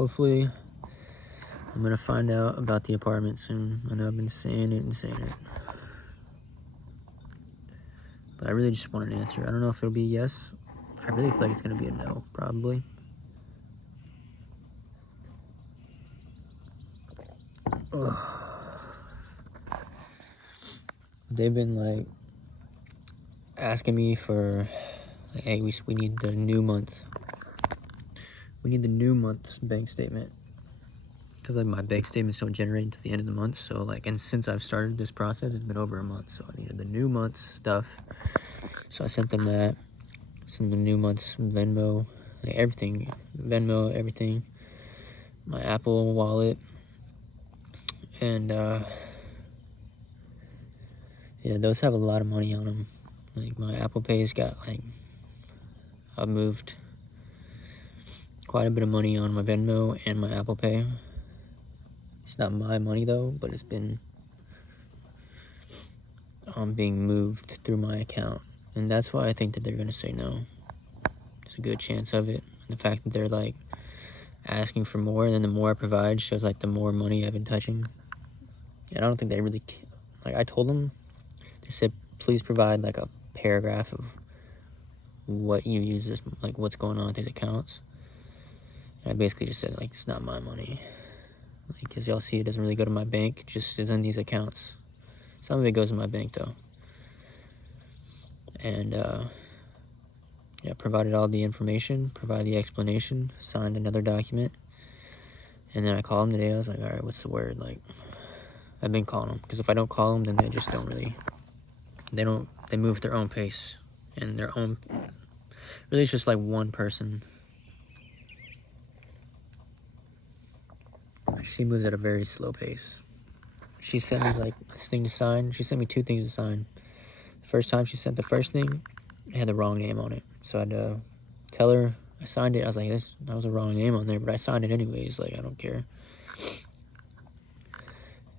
hopefully I'm gonna find out about the apartment soon. I know I've been saying it, but I really just want an answer. I don't know if it'll be a yes. I really feel like it's gonna be a no, probably. Ugh. They've been like asking me for, like, hey, we need the new month. We need the new month's bank statement, because like my bank statements don't generate until the end of the month. So like, and since I've started this process, it's been over a month. So I needed the new month's stuff. So I sent them that. Sent the new month's Venmo, like everything, Venmo, everything. My Apple wallet, and yeah, those have a lot of money on them. Like my Apple Pay's got like, I've moved quite a bit of money on my Venmo and my Apple Pay. It's not my money though, but it's been being moved through my account, and that's why I think that they're gonna say no. There's a good chance of it. And the fact that they're like asking for more, and then the more I provide shows like the more money I've been touching. And I don't think they really like. I told them, they said please provide like a paragraph of what you use this, like what's going on with these accounts. And I basically just said like it's not my money. Like, as y'all see, it doesn't really go to my bank, it just is in these accounts. Some of it goes in my bank though. And yeah, provided all the information, provided the explanation, signed another document. And then I called them today. I was like, all right, what's the word? Like, I've been calling them, because if I don't call them, then they just don't really, they move at their own pace and their own, really it's just like one person. She moves at a very slow pace. She sent me like this thing to sign. She sent me 2 things to sign. The first time she sent the first thing, it had the wrong name on it. So I had to tell her, I signed it. I was like, that was a wrong name on there, but I signed it anyways. Like, I don't care.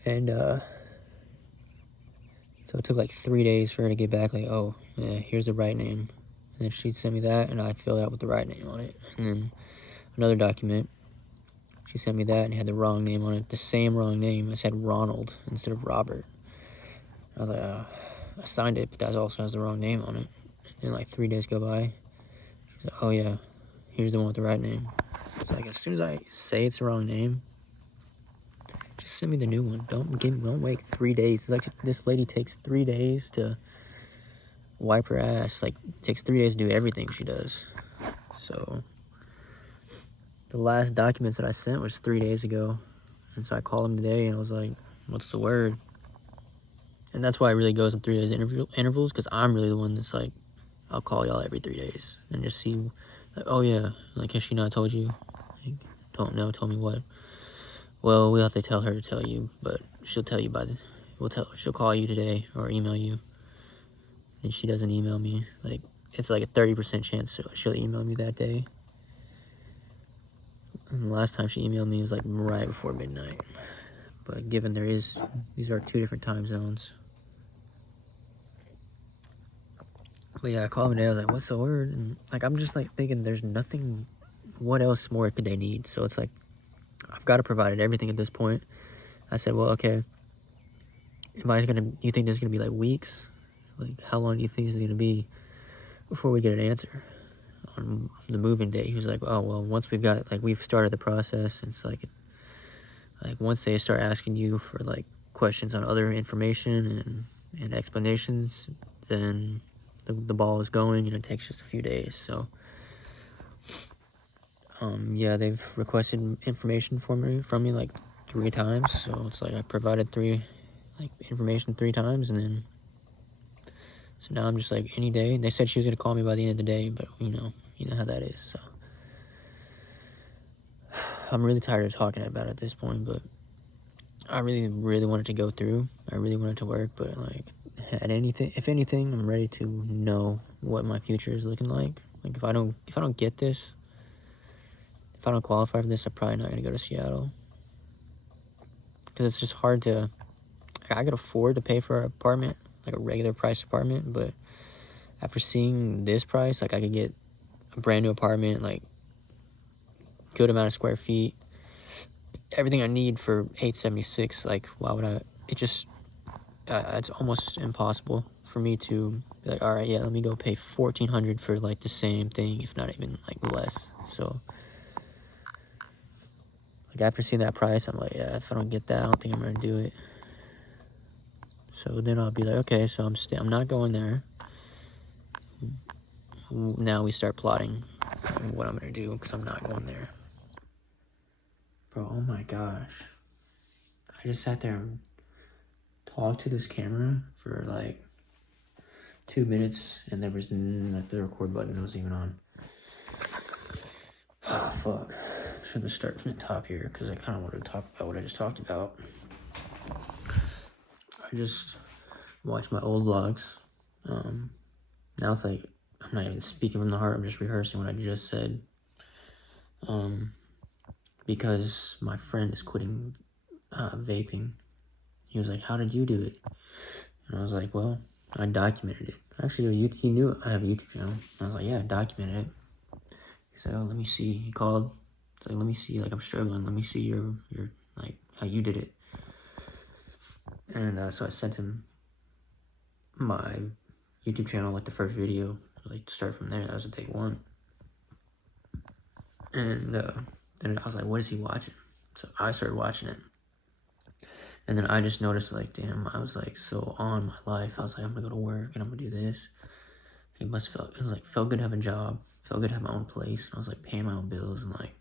And so it took like 3 days for her to get back, like, oh, yeah, here's the right name. And then she'd send me that, and I'd fill it out with the right name on it. And then another document, she sent me that and it had the wrong name on it, the same wrong name. It said Ronald instead of Robert. I was like, I signed it, but that also has the wrong name on it. And like 3 days go by. She's like, oh yeah, here's the one with the right name. It's like, as soon as I say it's the wrong name, just send me the new one. Don't wait 3 days. It's like this lady takes 3 days to wipe her ass. Like, it takes 3 days to do everything she does. So the last documents that I sent was 3 days ago. And so I called him today and I was like, what's the word? And that's why it really goes in 3 days intervals, because I'm really the one that's like, I'll call y'all every 3 days and just see, like, oh yeah, like, has she not told you? Like, don't know, tell me what? Well, we'll have to tell her to tell you, but she'll tell you she'll call you today or email you. And she doesn't email me. Like, it's like a 30% chance she'll email me that day. And the last time she emailed me was like right before midnight. But given these are 2 different time zones. But yeah, I called him today. I was like, what's the word? And like, I'm just like thinking there's nothing, what else more could they need? So it's like, I've got to provide everything at this point. I said, well, okay, you think this is gonna be like weeks? Like, how long do you think this is gonna be before we get an answer on the moving date? He was like, oh, well, once we've started the process, it's like once they start asking you for like questions on other information and explanations, then the ball is going, and it takes just a few days. So yeah, they've requested information from me like 3 times. So it's like I provided information 3 times, and then so now I'm just like, any day. They said she was gonna call me by the end of the day, but you know how that is. So I'm really tired of talking about it at this point, but I really, really want it to go through. I really want it to work, but like, if anything, I'm ready to know what my future is looking like. Like, if I don't get this, if I don't qualify for this, I'm probably not gonna go to Seattle, because it's just hard to. I could afford to pay for an apartment, like a regular price apartment, but after seeing this price, like, I could get a brand new apartment, like good amount of square feet, everything I need for 876. Like, why would I? It just it's almost impossible for me to be like, all right, yeah, let me go pay $1,400 for like the same thing, if not even like less. So like after seeing that price, I'm like, yeah, if I don't get that, I don't think I'm gonna do it. So then I'll be like, okay, so I'm not going there. Now we start plotting what I'm gonna do, because I'm not going there. Bro, oh my gosh. I just sat there and talked to this camera for like 2 minutes, and there was the record button wasn't even on. Ah, fuck. Should have started from the top here, because I kind of wanted to talk about what I just talked about. I just watched my old vlogs. Now it's like, I'm not even speaking from the heart, I'm just rehearsing what I just said. Because my friend is quitting vaping. He was like, how did you do it? And I was like, well, I documented it. Actually, he knew I have a YouTube channel. I was like, yeah, I documented it. He said, oh, let me see. He called. He's like, let me see, like, I'm struggling. Let me see your like, how you did it. And so I sent him my YouTube channel, like, the first video. Like, start from there. That was a take one. And then I was like, what is he watching? So I started watching it. And then I just noticed, like, damn, I was, like, so on my life. I was like, I'm gonna go to work, and I'm gonna do this. It felt good to have a job. Felt good to have my own place. And I was, like, paying my own bills and, like,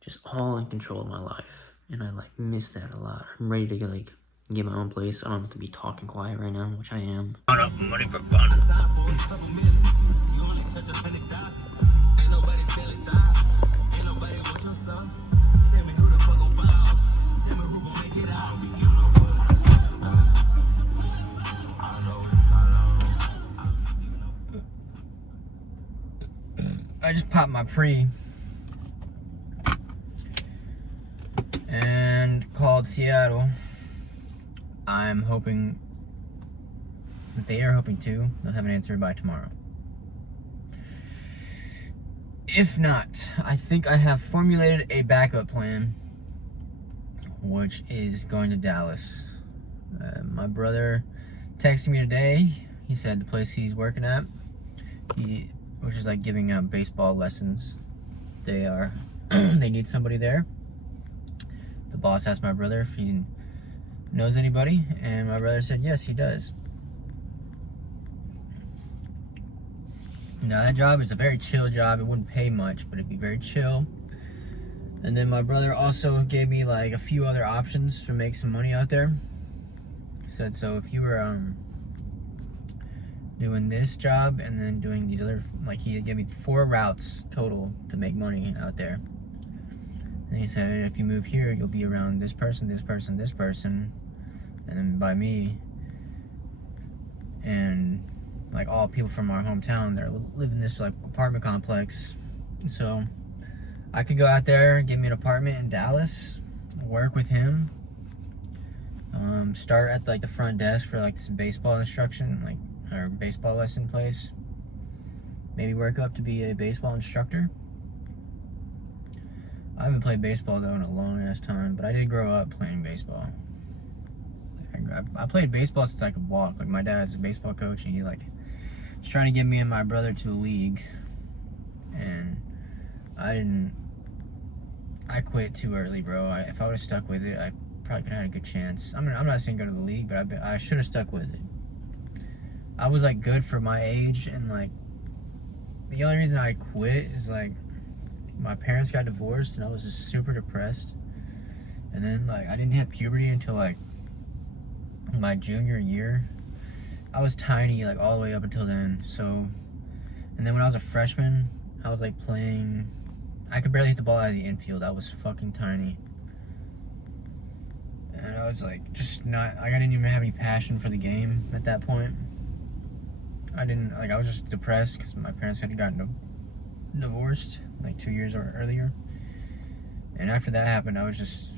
just all in control of my life. And I, like, miss that a lot. I'm ready to, like, get my own place. I don't have to be talking quiet right now, which I am. Money for fun. I just popped my pre and called Seattle. I'm hoping, they are hoping to, they'll have an answer by tomorrow. If not, I think I have formulated a backup plan, which is going to Dallas. My brother texted me today. He said the place he's working at, which is like giving out baseball lessons, they need somebody there. The boss asked my brother if he knows anybody, and my brother said yes, he does. Now that job is a very chill job. It wouldn't pay much, but it'd be very chill. And then my brother also gave me like a few other options to make some money out there. He said, so if you were doing this job and then doing these other, like, he gave me 4 routes total to make money out there. And he said, if you move here, you'll be around this person, this person, this person, and then by me, and like all people from our hometown that live in this like apartment complex. So I could go out there, get me an apartment in Dallas, work with him, start at like the front desk for like this baseball instruction, like, or baseball lesson place. Maybe work up to be a baseball instructor. I haven't played baseball though in a long ass time, but I did grow up playing baseball. I played baseball since I could walk. Like, my dad's a baseball coach, and he like was trying to get me and my brother to the league, and I quit too early, bro. If I would have stuck with it, I probably could have had a good chance. I'm not saying go to the league, but I should have stuck with it. I was like good for my age, and like the only reason I quit is like my parents got divorced, and I was just super depressed. And then like I didn't hit puberty until like my junior year. I was tiny like all the way up until then. So, and then when I was a freshman, I was like playing, I could barely hit the ball out of the infield. I was fucking tiny. And I was like just not, I didn't even have any passion for the game at that point. I was just depressed because my parents had gotten divorced like 2 years earlier. And after that happened, I was just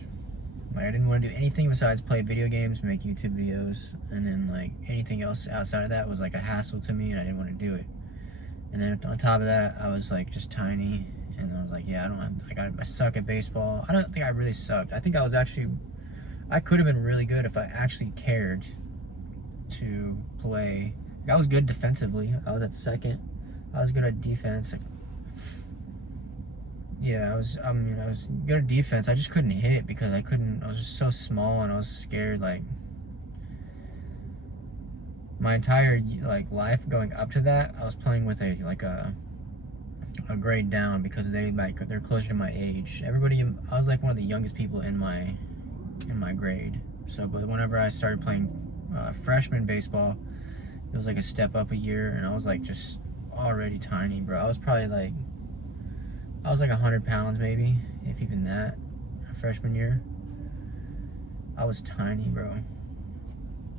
like, I didn't want to do anything besides play video games, make YouTube videos, and then like anything else outside of that was like a hassle to me, and I didn't want to do it. And then on top of that, I was like just tiny, And I was like, yeah, I don't have, like, I suck at baseball. I don't think I really sucked. I think I was actually, I could have been really good if I actually cared to play. Like, I was good defensively. I was at second. I was good at defense. Like, yeah, I was good at defense. I just couldn't hit because I was just so small, and I was scared. Like, my entire like life going up to that, I was playing with a grade down because they're closer to my age. Everybody, I was like one of the youngest people in my grade. So, but whenever I started playing freshman baseball, it was like a step up a year, and I was like just already tiny, bro. I was probably like 100 pounds maybe, if even that. Freshman year, I was tiny, bro.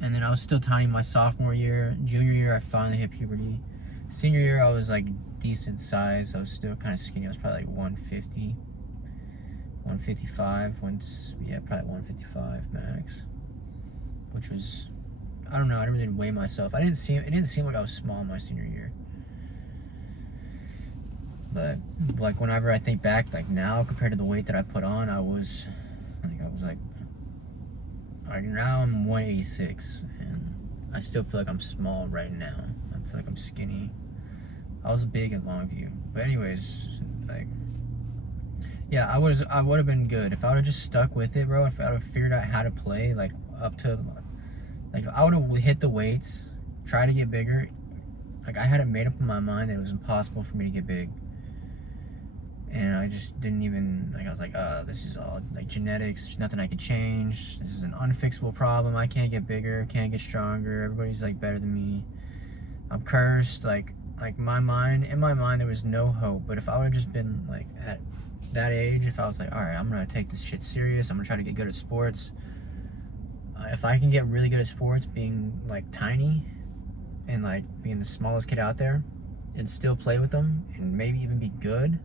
And then I was still tiny my sophomore year. Junior year, I finally hit puberty. Senior year, I was like decent size. I was still kind of skinny. I was probably like 150, 155, yeah, probably 155 max. Which was, I don't know, I didn't really weigh myself. It didn't seem like I was small my senior year. But like whenever I think back, like now compared to the weight that I put on, I was like now I'm 186, and I still feel like I'm small right now. I feel like I'm skinny. I was big at Longview, but anyways, like, yeah, I would have been good if I would have just stuck with it, bro. If I would have figured out how to play, like up to, like I would have hit the weights, try to get bigger. Like I had it made up in my mind that it was impossible for me to get big. And I just didn't even, like, I was like, this is all, like, genetics. There's nothing I could change. This is an unfixable problem. I can't get bigger, can't get stronger. Everybody's, like, better than me. I'm cursed. Like in my mind, there was no hope. But if I would have just been, like, at that age, if I was like, all right, I'm going to take this shit serious. I'm going to try to get good at sports. If I can get really good at sports, being, like, tiny and, like, being the smallest kid out there and still play with them and maybe even be good,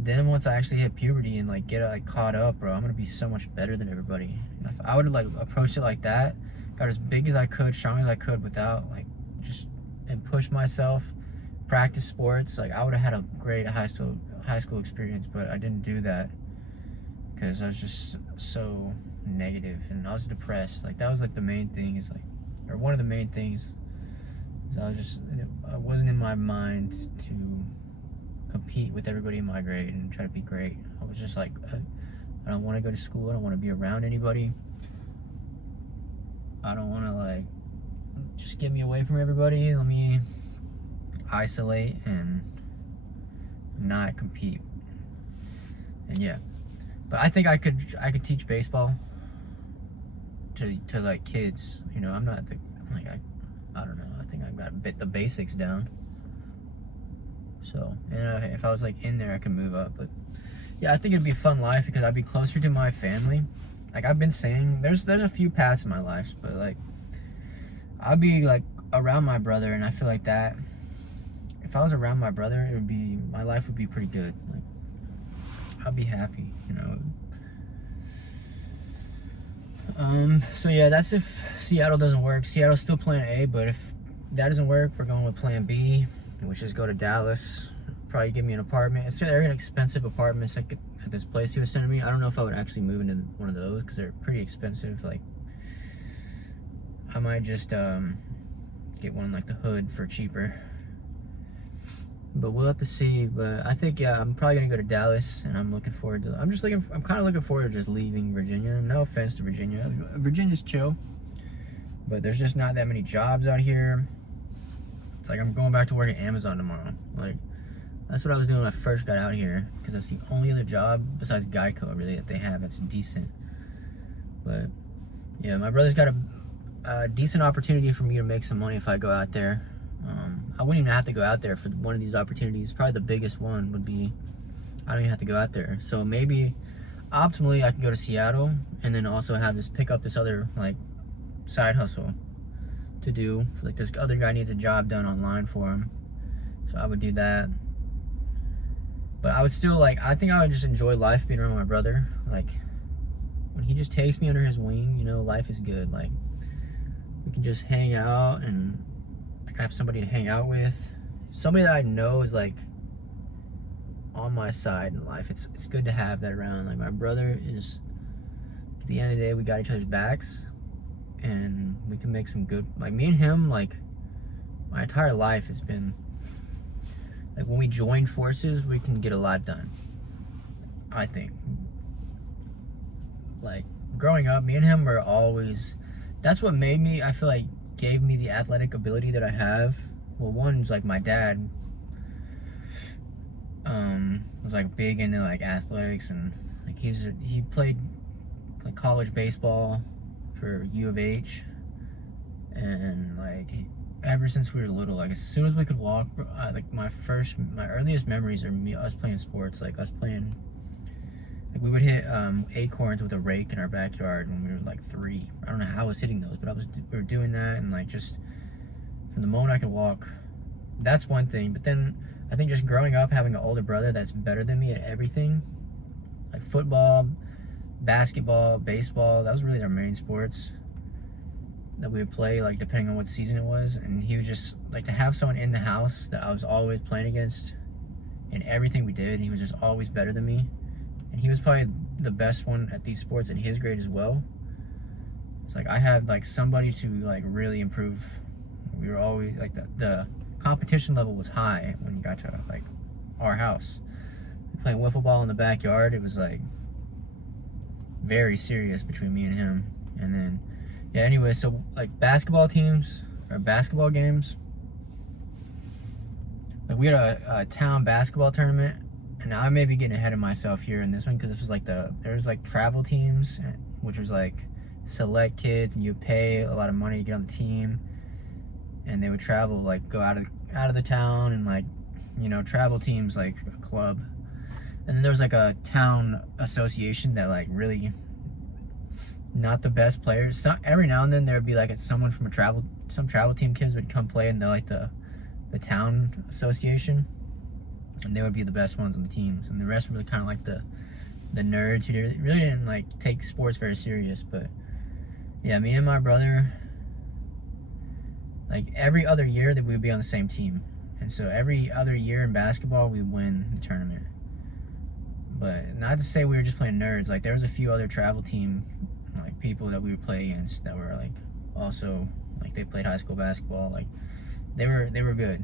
then once I actually hit puberty and like get like caught up, bro, I'm gonna be so much better than everybody. If I would have like approached it like that, got as big as I could, strong as I could, without like and push myself, practice sports, like I would have had a great high school experience. But I didn't do that because I was just so negative and I was depressed. Like that was like the main thing, is like, or one of the main things, is I wasn't in my mind to compete with everybody in my grade and try to be great. I was just like, I don't want to go to school. I don't want to be around anybody. I don't want to, like, just get me away from everybody. Let me isolate and not compete. And yeah, but I think I could teach baseball to like kids. You know, I'm not the, like, I don't know. I think I've got the basics down. So, and if I was like in there, I could move up. But yeah, I think it'd be a fun life because I'd be closer to my family. Like I've been saying, there's a few paths in my life, but like I'd be like around my brother, and I feel like that if I was around my brother, my life would be pretty good. Like I'd be happy, you know. So yeah, that's if Seattle doesn't work. Seattle's still plan A, but if that doesn't work, we're going with plan B, which is go to Dallas. Probably give me an apartment. It's very expensive apartments at this place he was sending me. I don't know if I would actually move into one of those because they're pretty expensive. Like I might just get one like the hood for cheaper, but we'll have to see. But I think, yeah, I'm probably gonna go to Dallas, and I'm looking forward to, I'm kind of looking forward to just leaving Virginia. No offense to Virginia. Virginia's chill, but there's just not that many jobs out here. It's like I'm going back to work at Amazon tomorrow. Like that's what I was doing when I first got out here, because that's the only other job besides Geico really that they have that's decent. But yeah, my brother's got a decent opportunity for me to make some money if I go out there. I wouldn't even have to go out there for one of these opportunities. Probably the biggest one would be, I don't even have to go out there. So maybe optimally I could go to Seattle and then also have pick up this other like side hustle to do. Like this other guy needs a job done online for him, so I would do that. But I would still, like, I think I would just enjoy life being around my brother. Like when he just takes me under his wing, you know, life is good. Like we can just hang out and like have somebody to hang out with, somebody that I know is like on my side in life. It's good to have that around. Like, my brother is, at the end of the day, we got each other's backs, and we can make some good, like, me and him, like, my entire life has been, like, when we join forces, we can get a lot done, I think. Like, growing up, me and him were always, that's what made me, I feel like, gave me the athletic ability that I have. Well, one's like my dad was like big into like athletics, and like he played like college baseball for U of H, and like ever since we were little, like as soon as we could walk, like my earliest memories are us playing sports, like us playing, like we would hit acorns with a rake in our backyard when we were like 3. I don't know how I was hitting those, but we were doing that, and like just from the moment I could walk, that's one thing. But then I think just growing up, having an older brother that's better than me at everything, like football, basketball, baseball, that was really our main sports that we would play, like depending on what season it was. And he was just like, to have someone in the house that I was always playing against in everything we did, he was just always better than me. And he was probably the best one at these sports in his grade as well. It's like I had like somebody to like really improve. We were always like the competition level was high when you got to like our house. Playing wiffle ball in the backyard, it was like very serious between me and him. And then yeah, anyway, so like basketball teams or basketball games, like we had a town basketball tournament. And I may be getting ahead of myself here in this one, because this was like there was like travel teams, which was like select kids, and you pay a lot of money to get on the team, and they would travel, like go out of the town, and like, you know, travel teams like a club. And then there was like a town association that like really not the best players. Every now and then there would be like someone from some travel team kids would come play, and they're like the town association. And they would be the best ones on the teams, and the rest were kind of like the nerds who really didn't like take sports very serious. But yeah, me and my brother, like every other year that we would be on the same team, and so every other year in basketball we win the tournament. But not to say we were just playing nerds. Like there was a few other travel team like people that we would play against that were like also like they played high school basketball. Like they were good.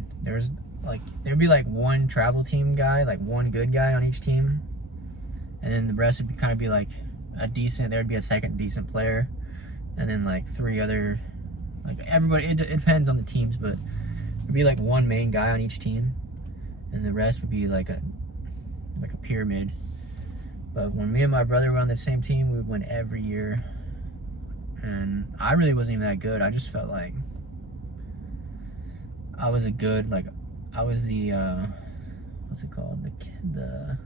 There'd be like one travel team guy, like one good guy on each team, and then the rest would kind of be like there'd be a second decent player, and then like 3 other, like everybody, it depends on the teams, but there'd be like one main guy on each team, and the rest would be like a pyramid. But when me and my brother were on the same team, we would win every year, and I really wasn't even that good. I just felt like I was I was the what's it called, the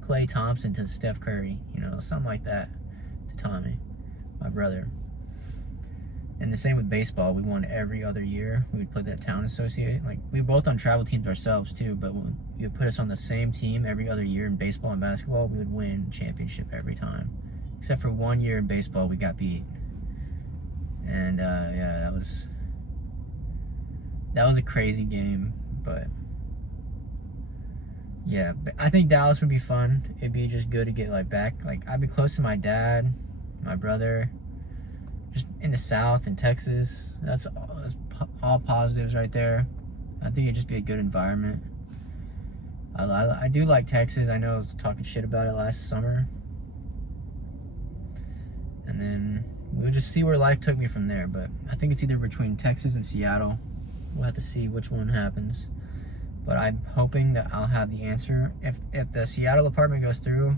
Klay Thompson to Steph Curry, you know, something like that to Tommy, my brother. And the same with baseball. We won every other year. We would play that town associate. Like we were both on travel teams ourselves too, but when you would put us on the same team every other year in baseball and basketball, we would win championship every time. Except for 1 year in baseball, we got beat. And yeah, that was a crazy game. But yeah, I think Dallas would be fun. It'd be just good to get like back. Like I'd be close to my dad, my brother, just in the South in Texas. That's all positives right there. I think it'd just be a good environment. I do like Texas. I know I was talking shit about it last summer. And then we'll just see where life took me from there. But I think it's either between Texas and Seattle. We'll have to see which one happens. But I'm hoping that I'll have the answer. If the Seattle apartment goes through,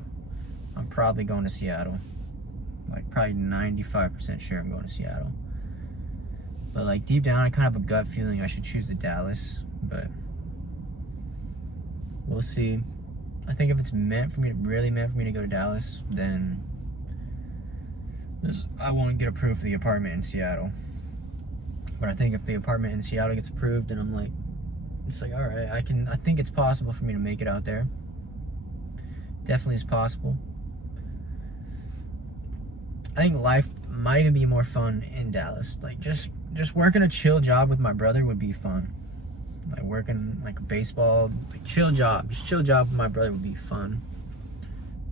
I'm probably going to Seattle. Like probably 95% sure I'm going to Seattle. But like deep down, I kind of have a gut feeling I should choose the Dallas. But we'll see. I think if it's really meant for me to go to Dallas, then I won't get approved for the apartment in Seattle. But I think if the apartment in Seattle gets approved, then I'm like, it's like, all right, I think it's possible for me to make it out there. Definitely is possible. I think life might even be more fun in Dallas. Like just working a chill job with my brother would be fun. like working like a baseball, like chill job. Just chill job with my brother would be fun.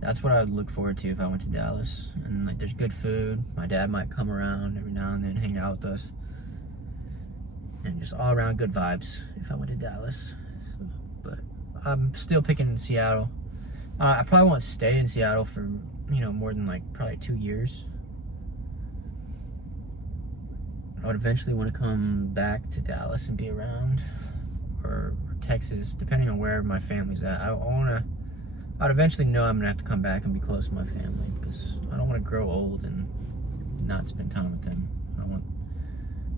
That's what I would look forward to if I went to Dallas. And like there's good food. My dad might come around every now and then, hang out with us. And just all around good vibes if I went to Dallas. But I'm still picking Seattle. I probably won't stay in Seattle for, you know, more than like probably 2 years. I would eventually want to come back to Dallas and be around, or Texas, depending on where my family's at. I'd eventually know I'm gonna have to come back and be close to my family, because I don't want to grow old and not spend time with them. I want,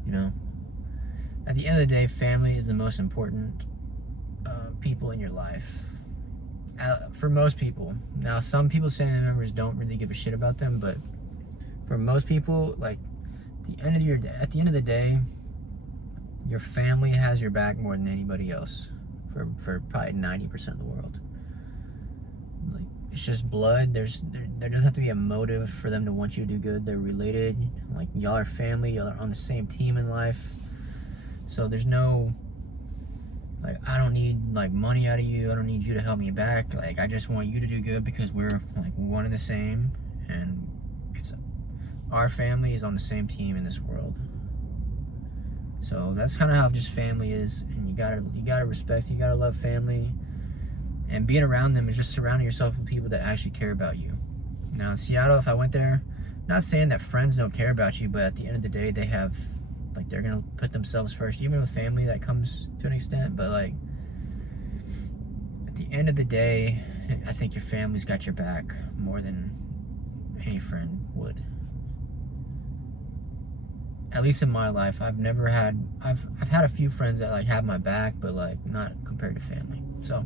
you know, at the end of the day, family is the most important people in your life. For most people. Now, some people's family members don't really give a shit about them, but for most people, like, at the end of the day, your family has your back more than anybody else. For probably 90% of the world. Like, it's just blood. There doesn't have to be a motive for them to want you to do good. They're related. Like, y'all are family. Y'all are on the same team in life. So there's no, like, I don't need like money out of you. I don't need you to help me back. Like, I just want you to do good because we're like one and the same, and our family is on the same team in this world. So that's kind of how just family is, and you gotta respect, you gotta love family, and being around them is just surrounding yourself with people that actually care about you. Now in Seattle, if I went there, not saying that friends don't care about you, but at the end of the day, they have, like, they're gonna put themselves first, even with family. That comes to an extent, but like at the end of the day, I think your family's got your back more than any friend would. At least in my life, I've had a few friends that like have my back, but like not compared to family. So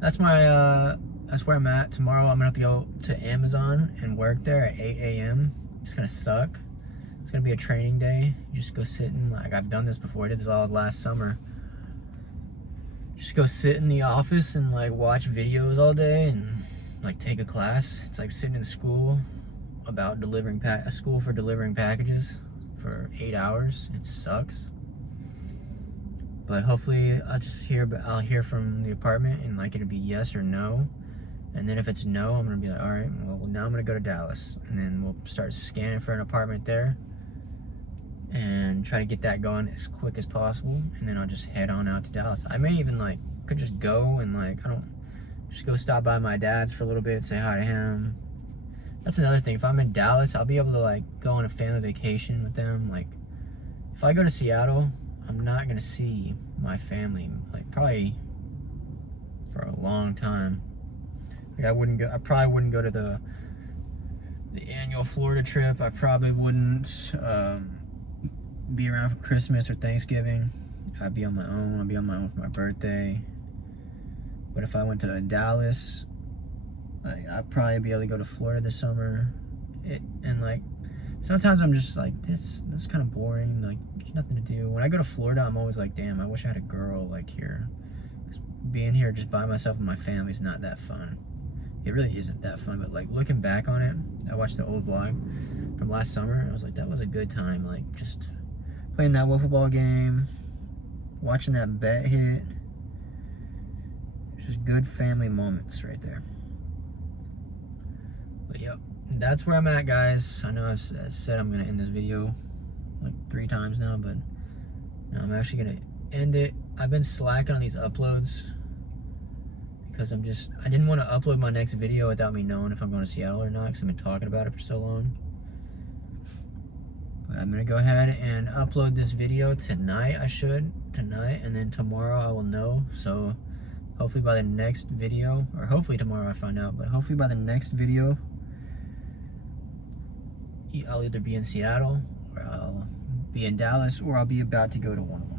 that's where I'm at. Tomorrow I'm gonna have to go to Amazon and work there at 8 a.m. It's gonna suck. It's gonna be a training day. You just go sit in, like, I've done this before. I did this all last summer. Just go sit in the office and like watch videos all day and like take a class. It's like sitting in school about delivering a school for delivering packages for 8 hours. It sucks, but hopefully I'll hear from the apartment, and like it'll be yes or no, and then if it's no, I'm gonna be like, all right, well now I'm gonna go to Dallas, and then we'll start scanning for an apartment there and try to get that going as quick as possible, and then I'll just head on out to Dallas. I may even like could just go and like just go stop by my dad's for a little bit, say hi to him. That's another thing. If I'm in Dallas, I'll be able to like go on a family vacation with them. Like, if I go to Seattle, I'm not gonna see my family like probably for a long time. Like, I probably wouldn't go to the annual Florida trip. I probably wouldn't be around for Christmas or Thanksgiving. I'd be on my own. I'd be on my own for my birthday. But if I went to Dallas, like, I'd probably be able to go to Florida this summer. And like, sometimes I'm just like, this kind of boring. Like, there's nothing to do. When I go to Florida, I'm always like, damn, I wish I had a girl like here. 'Cause being here just by myself and my family is not that fun. It really isn't that fun. But like, looking back on it, I watched the old vlog from last summer, and I was like, that was a good time. Like, just playing that wiffle ball game, watching that bet hit. Just good family moments right there. But yep, that's where I'm at, guys. I know I've said I'm gonna end this video like 3 times now, but now I'm actually gonna end it. I've been slacking on these uploads because I didn't want to upload my next video without me knowing if I'm going to Seattle or not, because I've been talking about it for so long. But I'm gonna go ahead and upload this video tonight. Tonight, and then tomorrow I will know. So hopefully by the next video, or hopefully tomorrow I find out, but hopefully by the next video, I'll either be in Seattle, or I'll be in Dallas, or I'll be about to go to one of them.